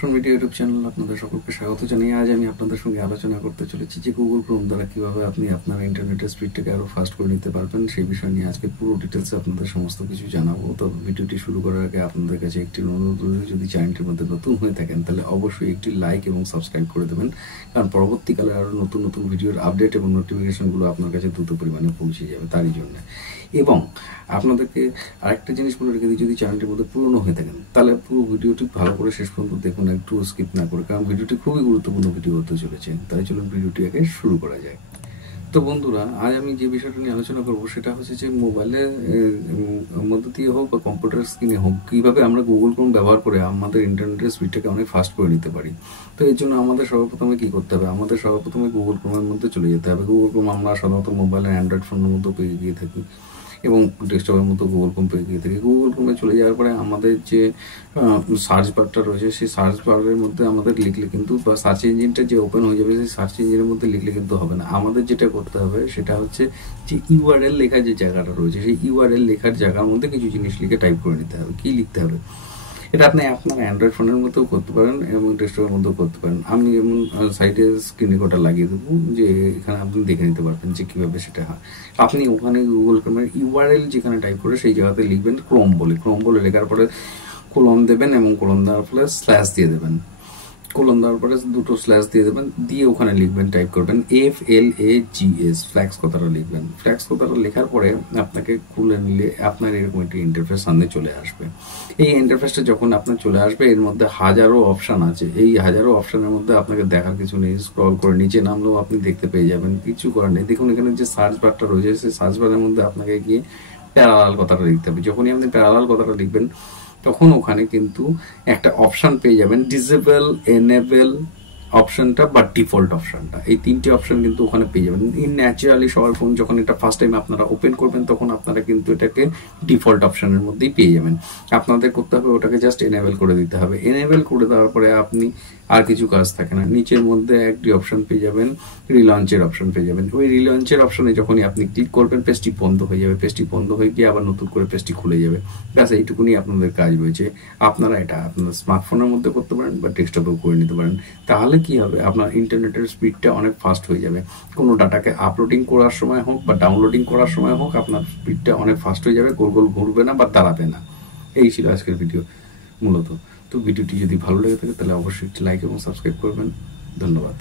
Option media YouTube channel আপনাদের সকলকে স্বাগত জানিয়ে আজ আমি আপনাদের সঙ্গে আলোচনা করতে চলেছি যে গুগল ক্রোম দ্বারা কিভাবে আপনি আপনার ইন্টারনেটের স্পিডটাকে আরো ফাস্ট করে নিতে পারবেন সেই বিষয় নিয়ে আজকে পুরো ডিটেলসে আপনাদের সমস্ত কিছু জানাবো। তো ভিডিওটি শুরু করার আগে আপনাদের কাছে একটি অনুরোধ, যদি চ্যানেলটির মধ্যে নতুন হয়ে থাকেন তাহলে অবশ্যই একটি লাইক এবং সাবস্ক্রাইব করে দেবেন, কারণ পরবর্তীকালে আরো নতুন নতুন ভিডিওর আপডেট এবং নোটিফিকেশনগুলো আপনার কাছে দ্রুত পরিমাণে পৌঁছে যাবে তারই জন্য। এবং আপনাদেরকে আরেকটা জিনিস বলে রেখে দিই, যদি চ্যানেলটির মধ্যে পুরনো হয়ে থাকেন তাহলে পুরো ভিডিওটি ভালো করে শেষ পর্যন্ত দেখুন, একটু স্কিপ না করে, কারণ ভিডিওটি খুবই গুরুত্বপূর্ণ ভিডিও হতে চলেছে। তাই চলুন ভিডিওটি আগে শুরু করা যায়। তো বন্ধুরা, আজ আমি যে বিষয়টা নিয়ে আলোচনা করবো সেটা হচ্ছে যে মোবাইলের মধ্য দিয়ে হোক বা কম্পিউটার স্ক্রিনে হোক, কিভাবে আমরা গুগল ক্রোম ব্যবহার করে আমাদের ইন্টারনেটের স্পিডটাকে অনেক ফাস্ট করে নিতে পারি। তো এর জন্য আমাদের সর্বপ্রথমে কি করতে হবে, আমাদের সর্বপ্রথমে গুগল ক্রোমের মধ্যে চলে যেতে হবে। গুগল ক্রোম আমরা সাধারণত মোবাইলের অ্যান্ড্রয়েড ফোনের মধ্যে পেয়ে গিয়ে থাকি এবং ডেস্কটপের মতো গুগল ক্রোম পেয়ে গিয়ে থাকি। গুগল ক্রোমে চলে যাওয়ার পরে আমাদের যে সার্চ বারটা রয়েছে সেই সার্চ বারের মধ্যে আমাদের লিখলে কিন্তু, বা সার্চ ইঞ্জিনটা যে ওপেন হয়ে যাবে সেই সার্চ ইঞ্জিনের মধ্যে লিখলে কিন্তু হবে না। আমাদের যেটা করতে হবে সেটা হচ্ছে যে ইউআরএল লেখার যে জায়গাটা রয়েছে সেই ইউআরএল লেখার জায়গার মধ্যে কিছু জিনিস লিখে টাইপ করে নিতে হবে। কি লিখতে হবে, এটা আপনি আপনার অ্যান্ড্রয়েড ফোনের মধ্যেও করতে পারেন এবং ডেস্কটপের মধ্যেও করতে পারেন। আমি যেমন সাইডে স্ক্রিনে কোটা লাগিয়ে দেবো, যে এখানে আপনি দেখে নিতে পারবেন যে কিভাবে সেটা হয়। আপনি ওখানে গুগল ক্রোমের ইউআরএল যেখানে টাইপ করে সেই জায়গাতে লিখবেন ক্রোম বলে লেখার পরে কোলন দেবেন এবং কোলন দেওয়ার ফলে স্ল্যাশ দিয়ে দেবেন। কোলন দেওয়ার পরে দুটো স্ল্যাশ দিয়ে দেবেন, দিয়ে ওখানে লিখবেন, টাইপ করবেন FLAGS, ফ্ল্যাক্স কথাটা লিখবেন। ফ্ল্যাক্স কথাটা লেখার পরে আপনাকে খুলে নিলে আপনার এরকম একটি ইন্টারফেস সামনে চলে আসবে। এই ইন্টারফেসটা যখন আপনার চলে আসবে, এর মধ্যে হাজারো অপশান আছে। এই হাজারো অপশানের মধ্যে আপনাকে দেখার কিছু নেই, স্ক্রল করে নিচে নামলেও আপনি দেখতে পেয়ে যাবেন, কিছু করার নেই। দেখুন এখানে যে সার্চ বারটা রয়েছে সেই সার্চ বারের মধ্যে আপনাকে গিয়ে প্যারালাল কথাটা লিখতে হবে। যখনই আপনি প্যারালাল কথাটা লিখবেন তখন ওখানে কিন্তু একটা অপশন পেয়ে যাবেন, ডিসেবল, এনেবল অপশনটা বা ডিফল্ট অপশনটা। এই তিনটি অপশন কিন্তু ওখানে পেয়ে যাবেন। ন্যাচারালি সবার ফোন যখন এটা ফার্স্ট টাইম আপনারা ওপেন করবেন তখন আপনারা কিন্তু এটাকে ডিফল্ট অপশনের মধ্যেই পেয়ে যাবেন। আপনাদের করতে হবে ওটাকে জাস্ট এনেবল করে দিতে হবে। এনেবল করে দেওয়ার পরে আপনি আর কিছু কাজ থাকে না, নিচের মধ্যে একটি অপশন পেয়ে যাবেন, রিলঞ্চের অপশন পেয়ে যাবেন। ওই রিলঞ্চের অপশনে যখনই আপনি ক্লিক করবেন পেজটি বন্ধ হয়ে যাবে, পেজটি বন্ধ হয়ে গিয়ে আবার নতুন করে পেজটি খুলে যাবে। ব্যাস এইটুকুনি আপনাদের কাজ রয়েছে। আপনারা এটা আপনার স্মার্টফোনের মধ্যে করতে পারেন বা ডেস্কটপেও করে নিতে পারেন। তাহলে কি হবে, আপনার ইন্টারনেটের স্পিডটা অনেক ফাস্ট হয়ে যাবে। কোনো ডাটাকে আপলোডিং করার সময় হোক বা ডাউনলোডিং করার সময় হোক, আপনার স্পিডটা অনেক ফাস্ট হয়ে যাবে, গোল গোল ঘুরবে না বা দাঁড়াবে না। এই ছিল আজকের ভিডিও মূলত। তো ভিডিওটি যদি ভালো লেগে থাকে তাহলে অবশ্যই একটি লাইক এবং সাবস্ক্রাইব করবেন। ধন্যবাদ।